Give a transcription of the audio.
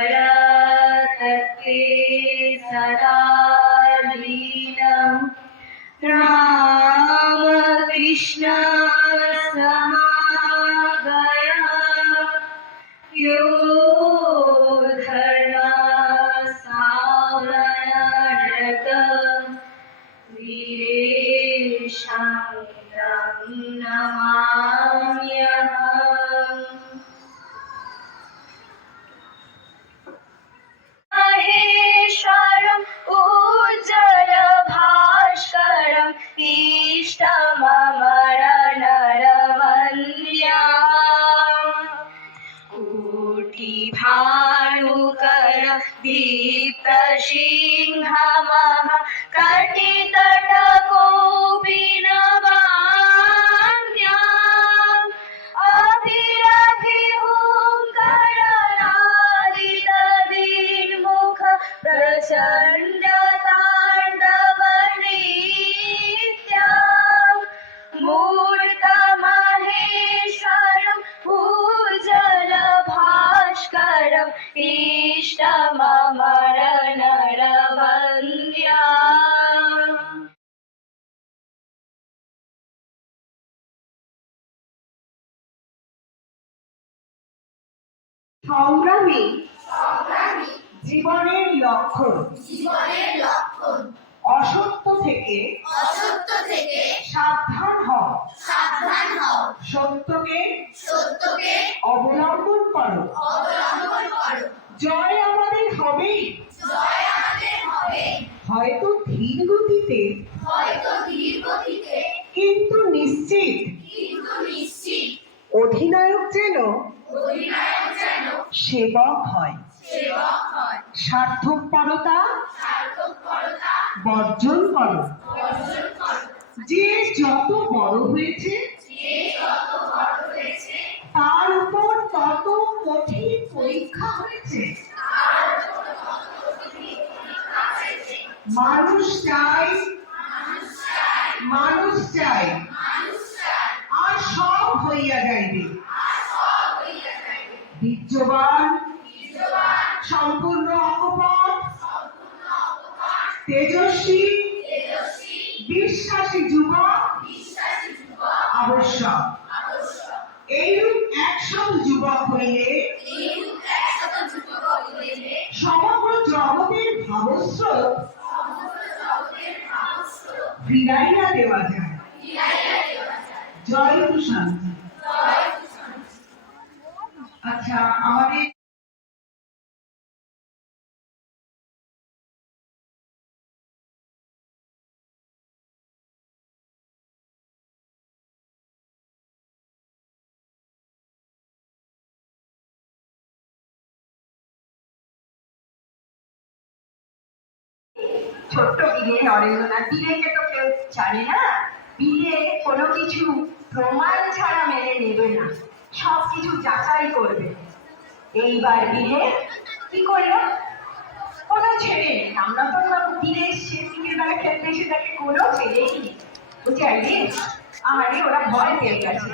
परातत्ते सदा लीनं रामकृष्ण समागया यो धर्मसावरत वीरेशं नमाम्यहम्। महेश्वरम् उज्ज्वलभास्करम् इष्टममरनरवन्द्यम् कोटिभानुकर दीप्तसिंहमः कटितटकोपिनवान्याम् अभिरभिहुङ्करनादितदीर्मुख प्रचण्डताण्डवनृत्यम् मूर्तमहेश्वरम् भूजलभास्करम् इष्टममरनरवन्द्यम्। সংগ্রামী জীবনের লক্ষণ অসত্য থেকে সাবধান হও, সত্যকে অবলম্বন করো। জয় আমাদের হবেই, হয়তো ধীর গতিতে কিন্তু নিশ্চিত। অধিনায়ক যেন সেবক হয়, স্বার্থপরতা বর্জন করো। যে যত বড় হয়েছে তার উপর তত কঠিন পরীক্ষা হয়েছে। মানুষ চাই আর সব হইয়া যাইবে। বীর্যবান সম্পূর্ণ অকপট তেজস্বী বিশ্বাসী যুবক আবশ্যক। এইরূপ 100 যুবক হইলে সমগ্র জগতের ভাবস্রোত ফিরাইয়া দেওয়া যায়। জয় শান্তি। আচ্ছা, আমাদের ছোট্ট বিলে নরেন্দ্রনাথ বিলেকে তো কেউ জানে না। বিলে কোনো কিছু প্রমাণ ছাড়া মেনে নেবে না, সব কিছু যাচাই করবে। এইবার বিলে কি করলো, কোনো ছেলে নেই। আমরা তো বিলে এসছে, দিনের বেলা খেলতে এসে তাকে কোনো ছেলেই নেই। বুঝে আরে ওরা ভয় পেয়ে গেছে।